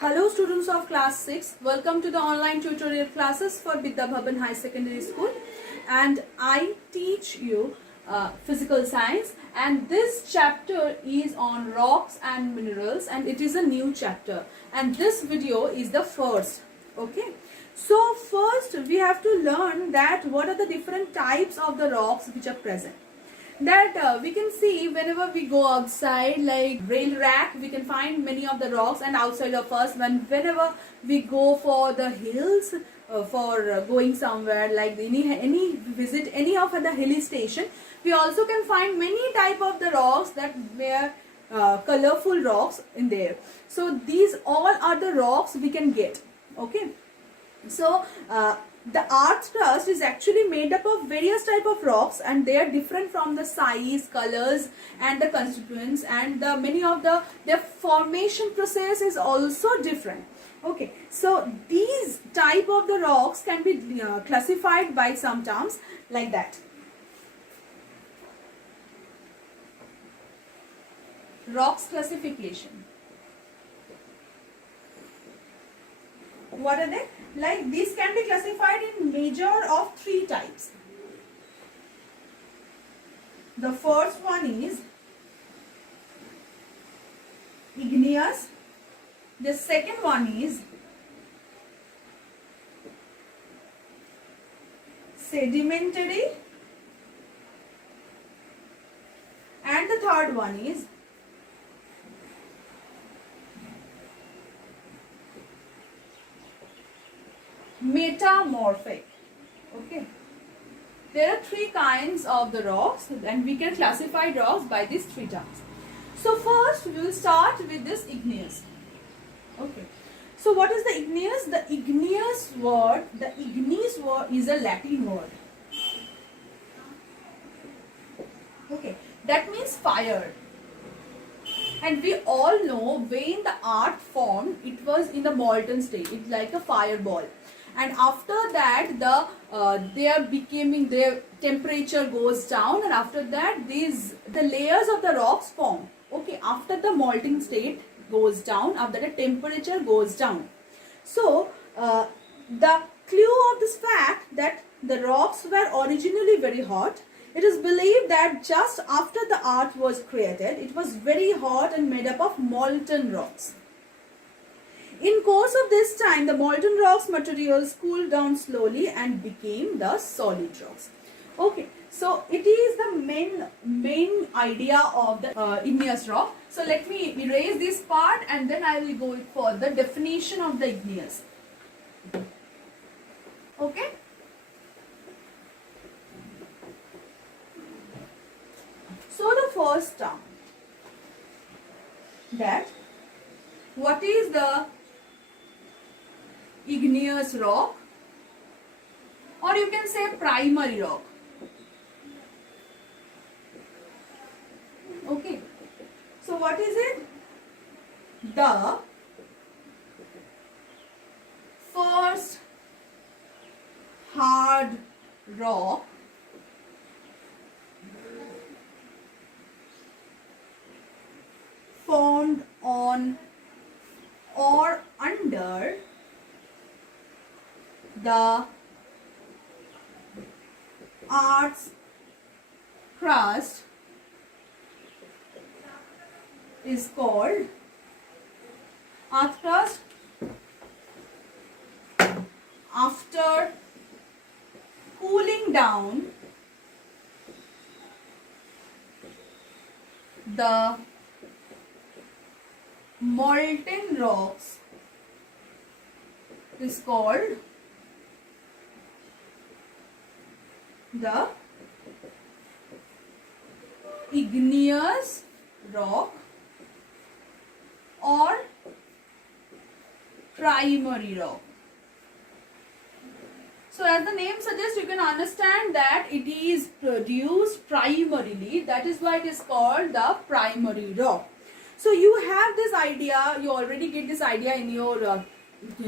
Hello students of class 6, welcome to the online tutorial classes for Vidya Bhavan High Secondary School, and I teach you physical science, and this chapter is on rocks and minerals, and it is a new chapter, and this video is the first. Okay, so first we have to learn that what are the different types of the rocks which are present. That we can see whenever we go outside, like rail rack, we can find many of the rocks, and outside of us, whenever we go for the hills, for going somewhere, like any visit any of the hilly station, we also can find many type of the rocks that were colorful rocks in there. So these all are the rocks we can get. Okay, so the earth crust is actually made up of various type of rocks, and they are different from the size, colors, and the constituents, and many of their formation process is also different. Okay, so these type of the rocks can be classified by some terms like that. Rocks classification. What are they? Like these can be classified in major of three types. The first one is igneous. The second one is sedimentary. And the third one is metamorphic. Okay, there are three kinds of the rocks, and we can classify rocks by these three terms. So first we will start with this igneous. Okay, so what is the igneous? The igneous word is a Latin word. Okay, that means fire. And we all know when the earth formed, it was in the molten state. It's like a fireball. And after that, their temperature goes down, and after that, the layers of the rocks form. Okay, after the molten state goes down, after the temperature goes down. So the clue of this fact that the rocks were originally very hot. It is believed that just after the earth was created, it was very hot and made up of molten rocks. In course of this time, the molten rocks materials cooled down slowly and became the solid rocks. Okay, so it is the main idea of the igneous rock. So let me erase this part, and then I will go for the definition of the igneous. Okay. So the first term, that what is the igneous rock, or you can say primary rock. Okay, so what is it? The first hard rock formed on or under the earth's crust is called earth crust. After cooling down, the molten rocks is called the igneous rock or primary rock. So as the name suggests, you can understand that it is produced primarily. That is why it is called the primary rock. So you have this idea, you already get this idea in your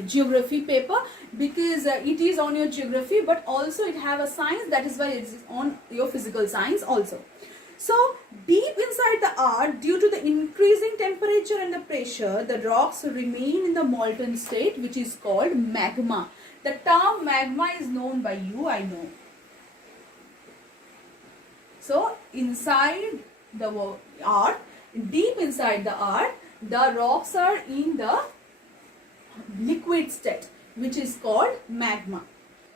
geography paper, because it is on your geography, but also it have a science, that is why it is on your physical science also. So deep inside the earth, due to the increasing temperature and the pressure, the rocks remain in the molten state, which is called magma. The term magma is known by you, I know. So inside the earth, deep inside the earth, the rocks are in the liquid state, which is called magma.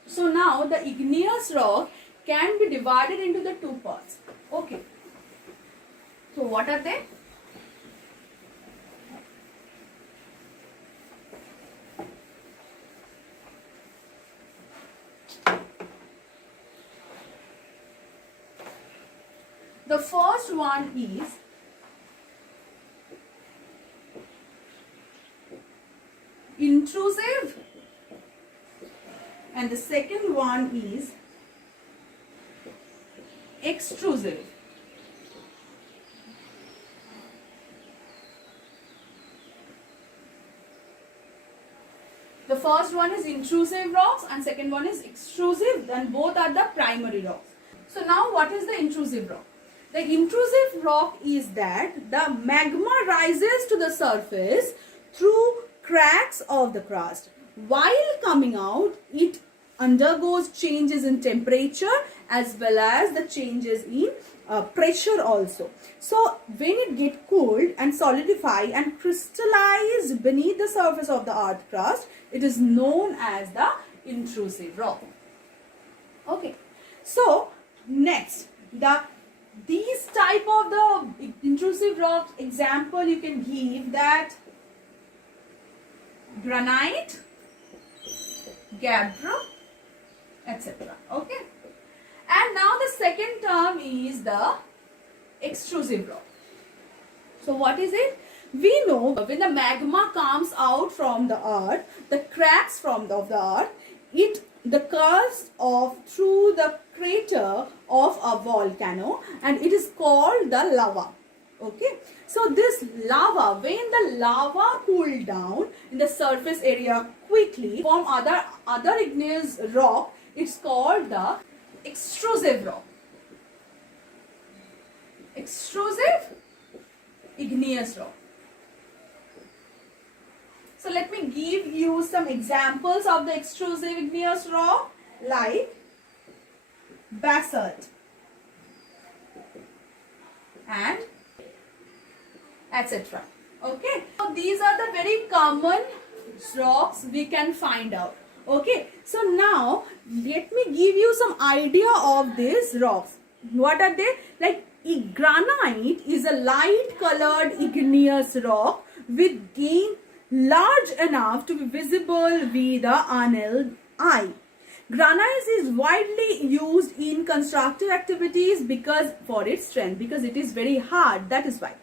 So now the igneous rock can be divided into the two parts. Okay. So what are they? The first one is intrusive and the second one is extrusive. The first one is intrusive rocks and second one is extrusive, then both are the primary rocks. So now what is the intrusive rock? The intrusive rock is that the magma rises to the surface through cracks of the crust. While coming out, it undergoes changes in temperature as well as the changes in pressure also. So when it gets cooled and solidify and crystallized beneath the surface of the earth crust, it is known as the intrusive rock. Okay. So next, these type of the intrusive rock example you can give that granite, gabbro, etc. Okay. And now the second term is the extrusive rock. So what is it? We know when the magma comes out from the earth, the cracks of the earth, the curves of through the crater of a volcano, and it is called the lava. Okay, so this lava, when the lava cooled down in the surface area quickly from other igneous rock, it's called the extrusive rock. Extrusive igneous rock. So let me give you some examples of the extrusive igneous rock like basalt and etc. Okay, so these are the very common rocks we can find out. Okay, so now let me give you some idea of these rocks. What are they? Like granite is a light colored igneous rock with grain large enough to be visible with the unaided eye. Granite is widely used in constructive activities because for its strength, because it is very hard, that is why.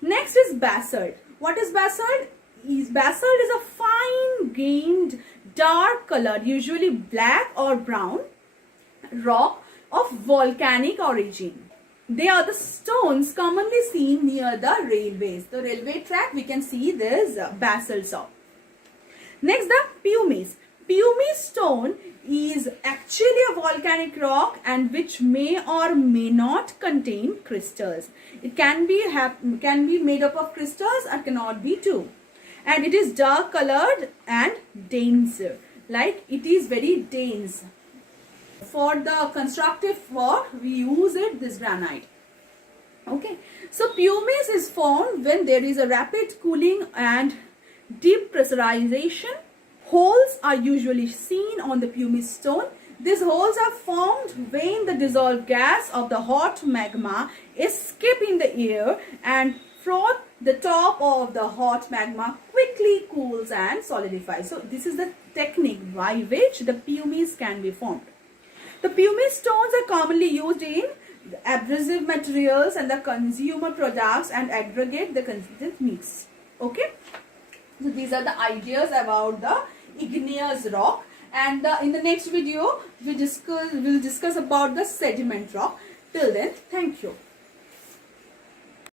Next is basalt. What is basalt? Basalt is a fine grained, dark colored, usually black or brown rock of volcanic origin. They are the stones commonly seen near the railways. The railway track, we can see this basalt stone. Next, the pumice. Pumice stone is actually a volcanic rock and which may or may not contain crystals. It can be made up of crystals or cannot be too. And it is dark colored and denser. Like it is very dense. For the constructive work, we use this granite. Okay, so pumice is formed when there is a rapid cooling and deep pressurization. Holes are usually seen on the pumice stone. These holes are formed when the dissolved gas of the hot magma escapes in the air and from the top of the hot magma quickly cools and solidifies. So this is the technique by which the pumice can be formed. The pumice stones are commonly used in abrasive materials and the consumer products and aggregate the constituent mix. Okay, so these are the ideas about the igneous rock, and in the next video we will discuss about the sediment rock. Till then, thank you.